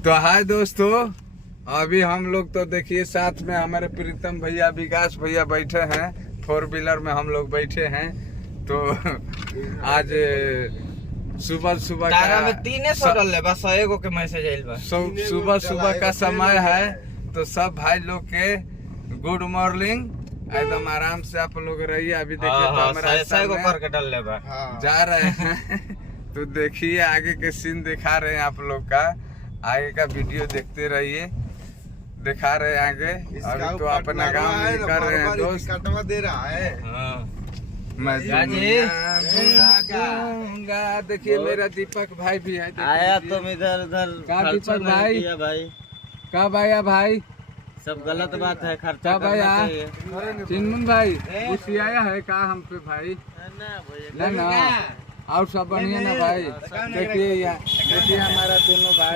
तो हाय दोस्तों, अभी हम लोग तो देखिए साथ में हमारे प्रीतम भैया, विकास भैया बैठे हैं। 4 व्हीलर में हम लोग बैठे हैं। तो आज सुबह सुबह का 300 डले बस एगो के मैसेज आइल बा। सुबह सुबह का समय है। तो सब भाई लोग के गुड मॉर्निंग। एकदम आराम से आप लोग रहिए। अभी देखिए तो हमारा करके डल ले बा जा रहे हैं। तो देखिए आगे के सीन दिखा रहे हैं आप लोग का। आगे का वीडियो देखते रहिए, दिखा रहे हैं आगे। अभी तो अपना गाँव में कर रहे हैं दोस्त। कटवा दे रहा है। मैं दूंगा। देखिए मेरा दीपक भाई भी है। आया तुम इधर उधर का दीपक भाई? भाई कब आया भाई? सब गलत बात है, खर्चा कब आया? करना चाहिए। चिन्मन भाई कुछ आया है का हम पे भाई? ना और सब बढ़िया ना भाई? देखिए हमारा दोनों भाई